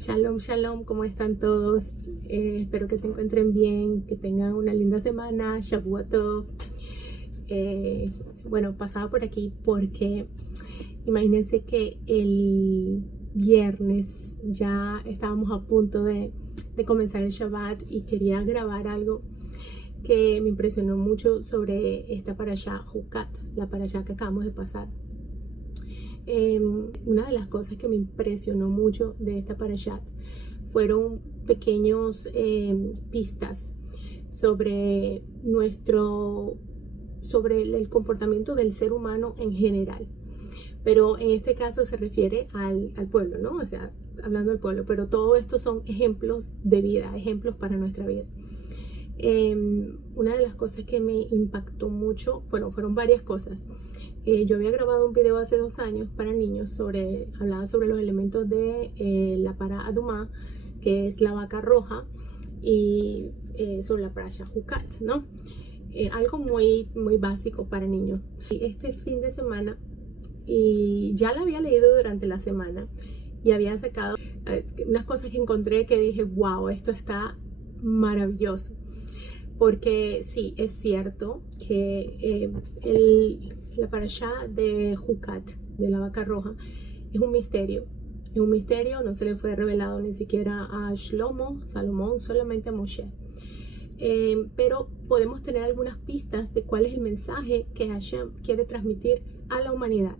Shalom, shalom, ¿cómo están todos? Espero que se encuentren bien, que tengan una linda semana, Shavua Tov. Bueno, pasaba por aquí porque imagínense que el viernes ya estábamos a punto de comenzar el Shabbat y quería grabar algo que me impresionó mucho sobre esta parashá Hukat, la parashá que acabamos de pasar. Una de las cosas que me impresionó mucho de esta parashat fueron pequeños pistas sobre el comportamiento del ser humano en general, pero en este caso se refiere al pueblo, ¿no? O sea, hablando del pueblo, pero todo esto son ejemplos de vida, ejemplos para nuestra vida. Una de las cosas que me impactó mucho, fueron varias cosas. Yo había grabado un video hace 2 años para niños hablaba sobre los elementos de la para Adumá, que es la vaca roja, y sobre la parasha Hukat, ¿no? Algo muy, muy básico para niños. Y este fin de semana, y ya la había leído durante la semana, y había sacado unas cosas que encontré que dije, wow, esto está maravilloso. Porque sí, es cierto que la parashá de Hukat, de la vaca roja, es un misterio. Es un misterio, no se le fue revelado ni siquiera a Salomón, solamente a Moshe. Pero podemos tener algunas pistas de cuál es el mensaje que Hashem quiere transmitir a la humanidad,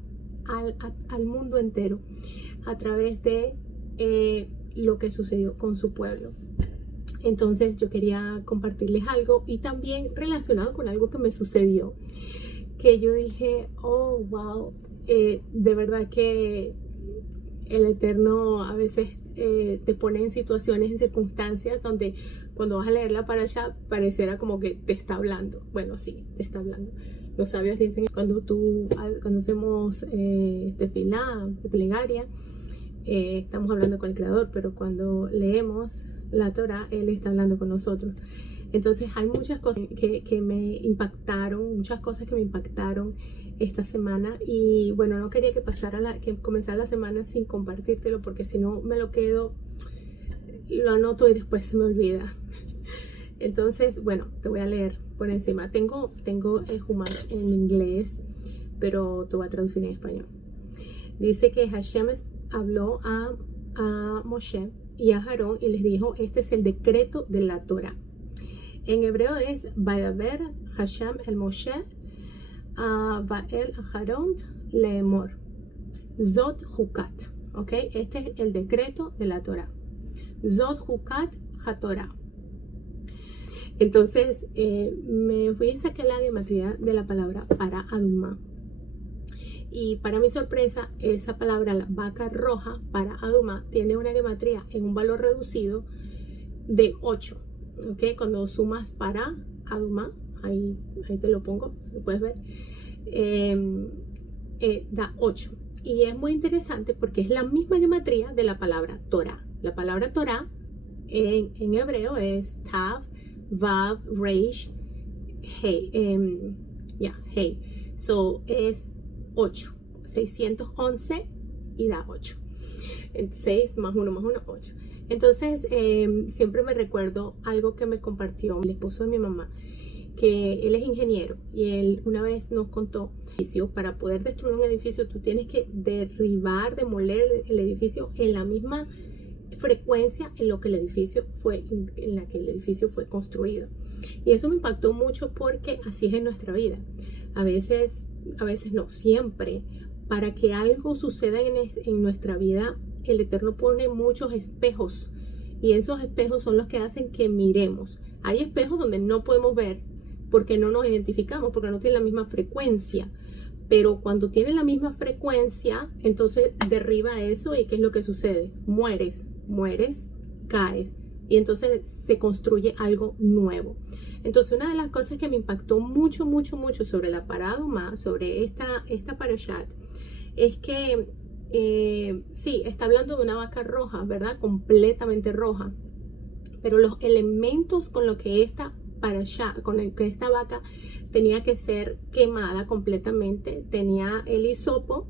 al mundo entero, a través de lo que sucedió con su pueblo. Entonces yo quería compartirles algo y también relacionado con algo que me sucedió, que yo dije, oh, wow, de verdad que el Eterno a veces te pone en situaciones, en circunstancias donde cuando vas a leer la parashá pareciera como que te está hablando. Bueno, sí, te está hablando. Los sabios dicen que cuando hacemos tefilá, plegaria, estamos hablando con el Creador, pero cuando leemos la Torah, Él está hablando con nosotros. Entonces hay muchas cosas que me impactaron, esta semana, y bueno, no quería que comenzara la semana sin compartírtelo, porque si no me lo quedo, lo anoto y después se me olvida. Entonces, bueno, te voy a leer por encima. Tengo el Humash en inglés, pero te voy a traducir en español. Dice que Hashem habló a Moshe y a Aarón y les dijo, este es el decreto de la Torah. En hebreo es Vayaber Hashem el Moshe Vael Aharon Leemor Zot Hukat. ¿Ok? Este es el decreto de la Torah. Zot Hukat HaTorah. Entonces me fui y saqué la gematría de la palabra para Adumá. Y para mi sorpresa, esa palabra, la vaca roja, para Adumá, tiene una gematría en un valor reducido de 8. ¿Ok? Cuando sumas para Adumá, ahí te lo pongo, lo puedes ver, da 8. Y es muy interesante porque es la misma gematría de la palabra Torah. La palabra Torah en hebreo es Tav, Vav, Reish, Hey. Hey. So es 8, 611 y da 8. 6 más 1 más 1, 8. Entonces, siempre me recuerdo algo que me compartió el esposo de mi mamá, que él es ingeniero y él una vez nos contó, para poder destruir un edificio, tú tienes que demoler el edificio en la misma frecuencia en la que el edificio fue construido. Y eso me impactó mucho porque así es en nuestra vida. A veces no, siempre, para que algo suceda en nuestra vida, el Eterno pone muchos espejos, y esos espejos son los que hacen que miremos. Hay espejos donde no podemos ver porque no nos identificamos, porque no tienen la misma frecuencia, pero cuando tienen la misma frecuencia, entonces derriba eso. ¿Y qué es lo que sucede? Mueres, caes, y entonces se construye algo nuevo. Entonces, una de las cosas que me impactó mucho sobre la pará Adumá, sobre esta parashat, es que sí, está hablando de una vaca roja, ¿verdad? Completamente roja. Pero los elementos con los que esta vaca tenía que ser quemada completamente, tenía el hisopo,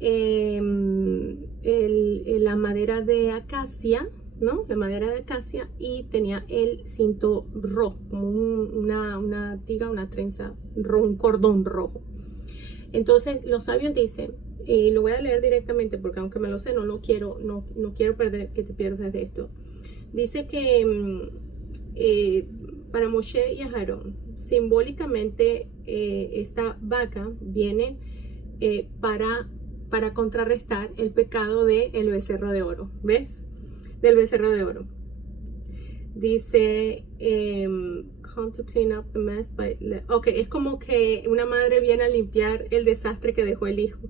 la madera de acacia, ¿no? La madera de acacia, y tenía el cinto rojo, como una tira, una trenza, un cordón rojo. Entonces los sabios dicen, y lo voy a leer directamente porque aunque me lo sé, no quiero que te pierdas de esto. Dice que para Moshe y Aarón, simbólicamente esta vaca viene para contrarrestar el pecado del becerro de oro. ¿Ves? Del becerro de oro. Dice, come to clean up the mess by... Ok, es como que una madre viene a limpiar el desastre que dejó el hijo.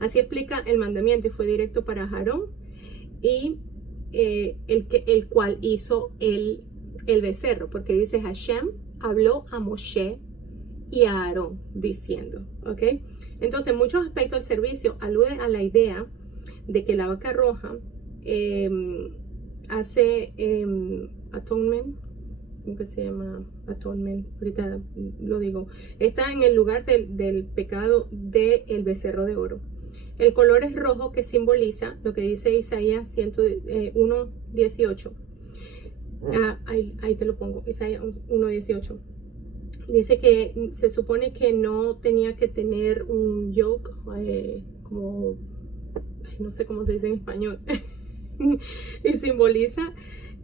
Así explica el mandamiento, y fue directo para Aarón, y el cual hizo el becerro, porque dice Hashem habló a Moshe y a Aarón diciendo, ¿ok? Entonces, en muchos aspectos del servicio alude a la idea de que la vaca roja hace atonement, ¿cómo que se llama? Atonement, ahorita lo digo. Está en el lugar del pecado del becerro de oro. El color es rojo, que simboliza lo que dice Isaías 1:18. Ahí te lo pongo, Isaías 1:18. Dice que se supone que no tenía que tener un yoke, como, no sé cómo se dice en español, y simboliza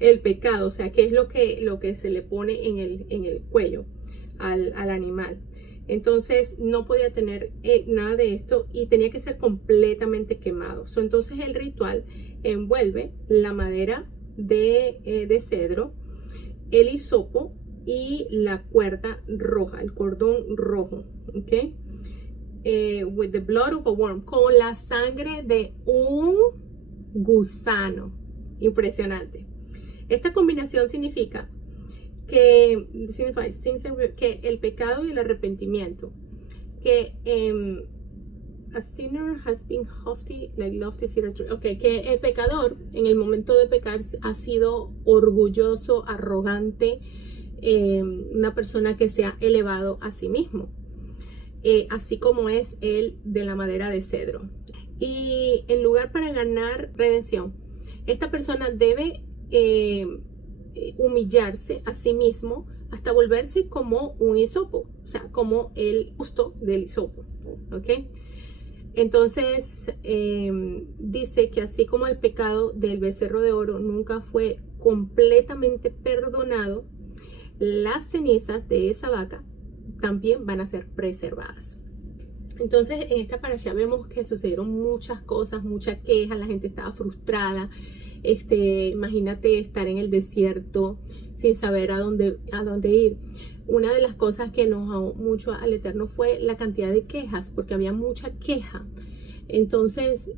el pecado, o sea, que es lo que se le pone en el cuello al animal. Entonces no podía tener nada de esto y tenía que ser completamente quemado. Entonces el ritual envuelve la madera de cedro, el hisopo y la cuerda roja, el cordón rojo, ¿ok? With the blood of a worm, con la sangre de un gusano. Impresionante. Esta combinación significa que el pecado y el arrepentimiento, que a sinner has been haughty like lofty cedar tree. Okay, que el pecador en el momento de pecar ha sido orgulloso, arrogante, una persona que se ha elevado a sí mismo, así como es el de la madera de cedro. Y en lugar para ganar redención, esta persona debe humillarse a sí mismo hasta volverse como un hisopo, o sea, como el justo del hisopo, ¿ok? Entonces dice que así como el pecado del becerro de oro nunca fue completamente perdonado, las cenizas de esa vaca también van a ser preservadas. Entonces en esta parasha vemos que sucedieron muchas cosas, mucha queja, la gente estaba frustrada. Imagínate estar en el desierto sin saber a dónde ir. Una de las cosas que enojó mucho al Eterno fue la cantidad de quejas, porque había mucha queja. Entonces,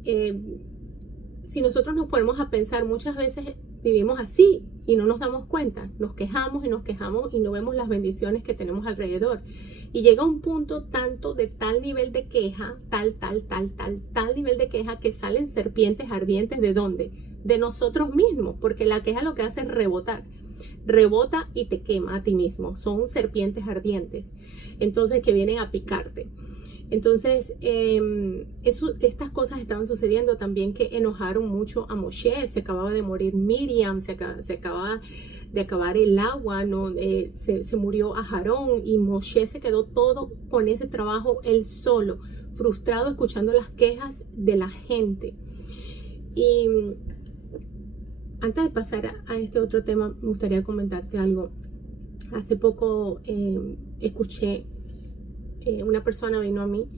si nosotros nos ponemos a pensar, muchas veces vivimos así y no nos damos cuenta. Nos quejamos y no vemos las bendiciones que tenemos alrededor. Y llega un punto de tal nivel de queja, tal nivel de queja, que salen serpientes ardientes. ¿De dónde? De nosotros mismos, porque la queja lo que hace es rebota y te quema a ti mismo. Son serpientes ardientes, entonces, que vienen a picarte. Entonces estas cosas estaban sucediendo también, que enojaron mucho a Moshe. Se acababa de morir Miriam, se acababa de acabar el agua, ¿no? Se murió a Aarón, y Moshe se quedó todo con ese trabajo él solo, frustrado, escuchando las quejas de la gente. Y antes de pasar a este otro tema, me gustaría comentarte algo. Hace poco escuché, una persona vino a mí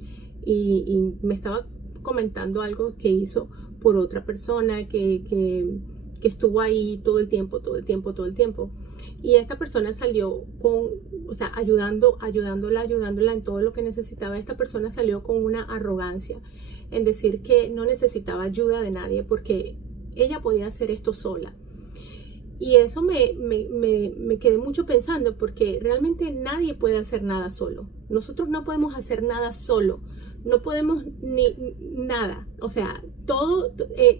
y me estaba comentando algo que hizo por otra persona que estuvo ahí todo el tiempo. Y esta persona salió ayudándola en todo lo que necesitaba. Esta persona salió con una arrogancia en decir que no necesitaba ayuda de nadie porque ella podía hacer esto sola. Y eso me quedé mucho pensando, porque realmente nadie puede hacer nada solo. Nosotros no podemos hacer nada solo. No podemos ni nada. O sea, todo,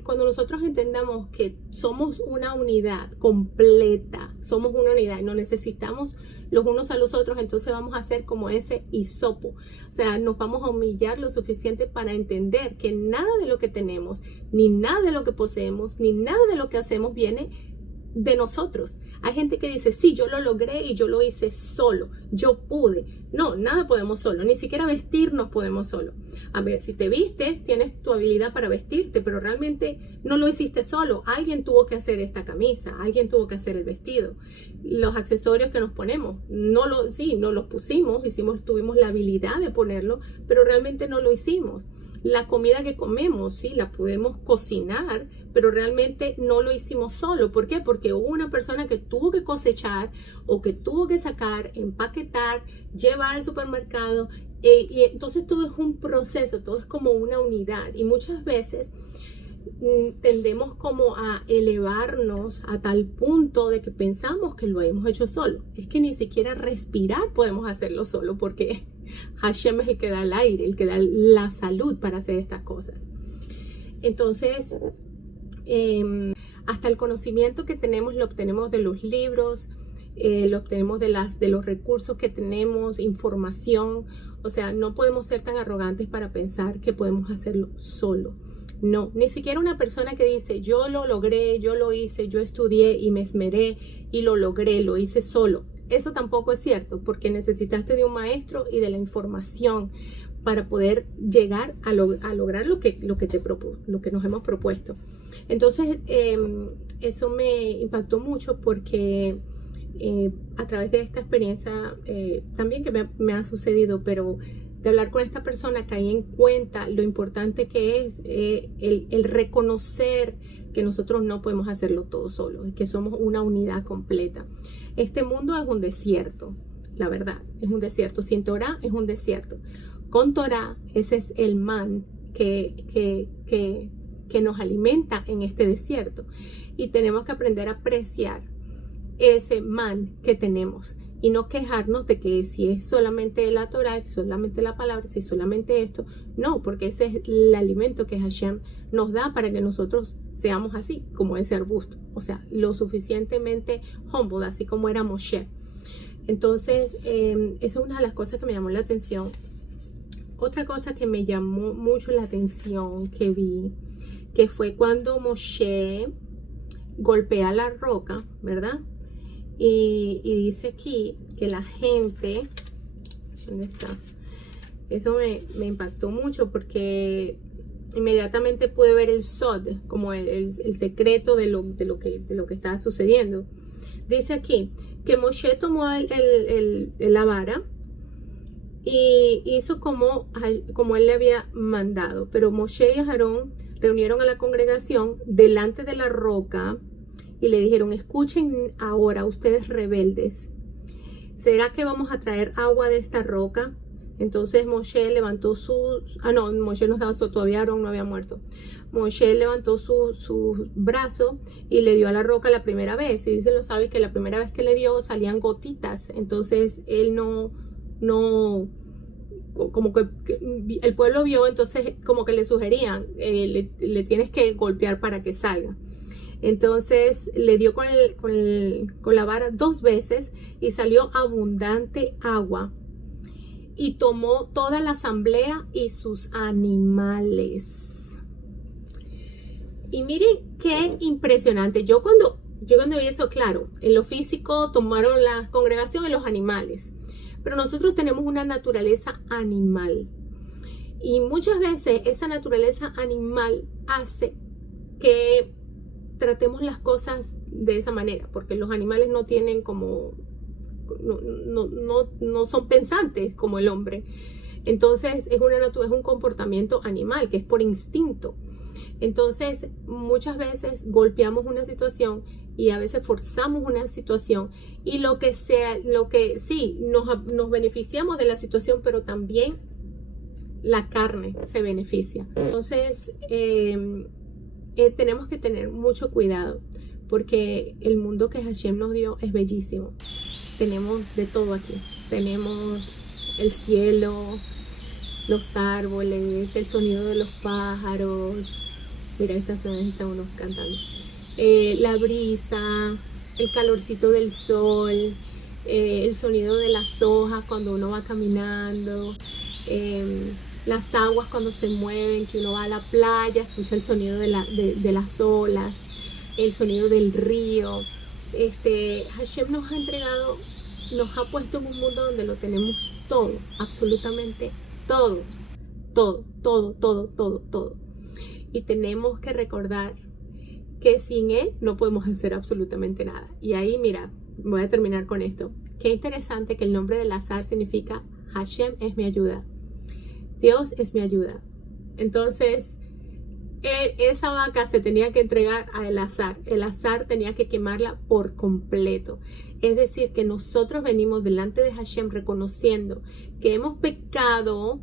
cuando nosotros entendamos que somos una unidad completa, somos una unidad y no necesitamos los unos a los otros, entonces vamos a hacer como ese hisopo. O sea, nos vamos a humillar lo suficiente para entender que nada de lo que tenemos, ni nada de lo que poseemos, ni nada de lo que hacemos viene de nosotros. Hay gente que dice, sí, yo lo logré y yo lo hice solo, yo pude. No, nada podemos solo, ni siquiera vestirnos podemos solo. A ver, si te vistes, tienes tu habilidad para vestirte, pero realmente no lo hiciste solo. Alguien tuvo que hacer esta camisa, alguien tuvo que hacer el vestido. Los accesorios que nos ponemos, no los pusimos, tuvimos la habilidad de ponerlo, pero realmente no lo hicimos. La comida que comemos, sí, la podemos cocinar, pero realmente no lo hicimos solo. ¿Por qué? Porque hubo una persona que tuvo que cosechar o que tuvo que sacar, empaquetar, llevar al supermercado. Y entonces todo es un proceso, todo es como una unidad. Y muchas veces tendemos como a elevarnos a tal punto de que pensamos que lo hemos hecho solo. Es que ni siquiera respirar podemos hacerlo solo, porque Hashem es el que da el aire, el que da la salud para hacer estas cosas. Entonces, hasta el conocimiento que tenemos lo obtenemos de los libros, lo obtenemos de los recursos que tenemos, información. O sea, no podemos ser tan arrogantes para pensar que podemos hacerlo solo. No, ni siquiera una persona que dice, yo lo logré, yo lo hice, yo estudié y me esmeré y lo logré, lo hice solo. Eso tampoco es cierto, porque necesitaste de un maestro y de la información para poder llegar a lograr lo que nos hemos propuesto. Entonces, eso me impactó mucho, porque a través de esta experiencia también que me ha sucedido, pero de hablar con esta persona, caí en cuenta lo importante que es el reconocer que nosotros no podemos hacerlo todo solos, que somos una unidad completa. Este mundo es un desierto, la verdad, es un desierto. Sin Torah es un desierto. Con Torah, ese es el man que nos alimenta en este desierto. Y tenemos que aprender a apreciar ese man que tenemos. Y no quejarnos de que si es solamente la Torah, si es solamente la palabra, si es solamente esto. No, porque ese es el alimento que Hashem nos da para que nosotros seamos así, como ese arbusto. O sea, lo suficientemente humble, así como era Moshe. Entonces, esa es una de las cosas que me llamó la atención. Otra cosa que me llamó mucho la atención que vi, que fue cuando Moshe golpea la roca, ¿verdad? Y dice aquí que la gente, ¿dónde está? Eso me impactó mucho, porque inmediatamente pude ver el sod, como el secreto de lo que estaba sucediendo. Dice aquí que Moshe tomó la vara y hizo como él le había mandado. Pero Moshe y Aarón reunieron a la congregación delante de la roca y le dijeron: escuchen ahora, ustedes rebeldes, ¿será que vamos a traer agua de esta roca? Entonces Moshe levantó Moshe no estaba, todavía Aarón no había muerto. Moshe levantó su brazo y le dio a la roca la primera vez. Y dicen los sabios que la primera vez que le dio salían gotitas. Entonces él como que el pueblo vio, entonces como que le sugerían, le tienes que golpear para que salga. Entonces le dio con la vara 2 veces y salió abundante agua. Y tomó toda la asamblea y sus animales. Y miren qué impresionante. Yo cuando vi eso, claro, en lo físico tomaron la congregación y los animales. Pero nosotros tenemos una naturaleza animal. Y muchas veces esa naturaleza animal hace que tratemos las cosas de esa manera. Porque los animales no tienen como... No son pensantes como el hombre. Entonces es un comportamiento animal que es por instinto. Entonces muchas veces golpeamos una situación y a veces forzamos una situación, y nos beneficiamos de la situación, pero también la carne se beneficia. Entonces tenemos que tener mucho cuidado, porque el mundo que Hashem nos dio es bellísimo. Tenemos de todo aquí. Tenemos el cielo, los árboles, el sonido de los pájaros. Mira, está uno cantando. La brisa, el calorcito del sol, el sonido de las hojas cuando uno va caminando, las aguas cuando se mueven, que uno va a la playa, escucha el sonido de las olas, el sonido del río. Hashem nos ha entregado, nos ha puesto en un mundo donde lo tenemos todo, absolutamente todo, todo, todo, todo, todo, todo. Y tenemos que recordar que sin Él no podemos hacer absolutamente nada. Y ahí, mira, voy a terminar con esto. Qué interesante que el nombre del azar significa Hashem es mi ayuda. Dios es mi ayuda. Entonces, esa vaca se tenía que entregar al azar. El azar tenía que quemarla por completo. Es decir, que nosotros venimos delante de Hashem reconociendo que hemos pecado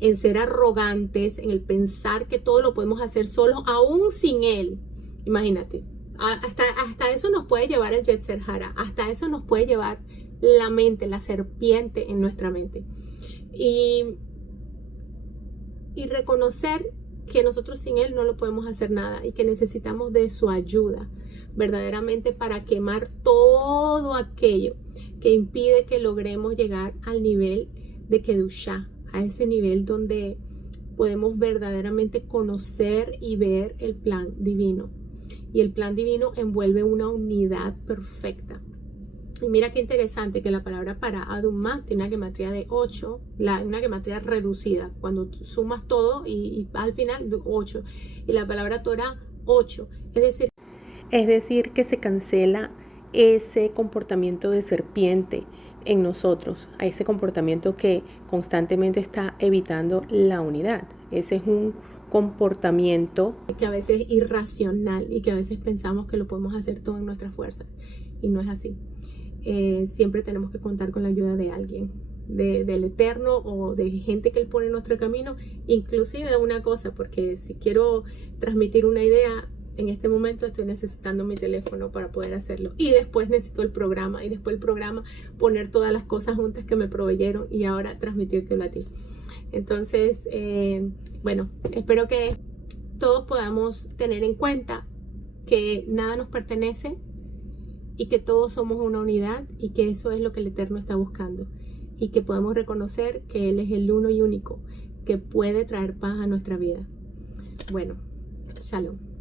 en ser arrogantes, en el pensar que todo lo podemos hacer solos, aún sin Él. Imagínate, hasta eso nos puede llevar el Yetzer Hara, hasta eso nos puede llevar la mente, la serpiente en nuestra mente. Y reconocer que nosotros sin Él no lo podemos hacer nada y que necesitamos de su ayuda verdaderamente para quemar todo aquello que impide que logremos llegar al nivel de Kedushá, a ese nivel donde podemos verdaderamente conocer y ver el plan divino. Y el plan divino envuelve una unidad perfecta. Y mira qué interesante que la palabra para Adumá tiene una gematría de 8, una gematría reducida. Cuando sumas todo y al final 8. Y la palabra Torah 8. Es decir que se cancela ese comportamiento de serpiente en nosotros, a ese comportamiento que constantemente está evitando la unidad. Ese es un comportamiento que a veces es irracional y que a veces pensamos que lo podemos hacer todo en nuestras fuerzas y no es así. Siempre tenemos que contar con la ayuda de alguien, del Eterno o de gente que Él pone en nuestro camino. Inclusive una cosa, porque si quiero transmitir una idea, en este momento estoy necesitando mi teléfono para poder hacerlo y después necesito el programa y después el programa poner todas las cosas juntas que me proveyeron y ahora transmitírtelo a ti. Entonces, bueno, espero que todos podamos tener en cuenta que nada nos pertenece y que todos somos una unidad y que eso es lo que el Eterno está buscando y que podamos reconocer que Él es el uno y único que puede traer paz a nuestra vida. Bueno, Shalom.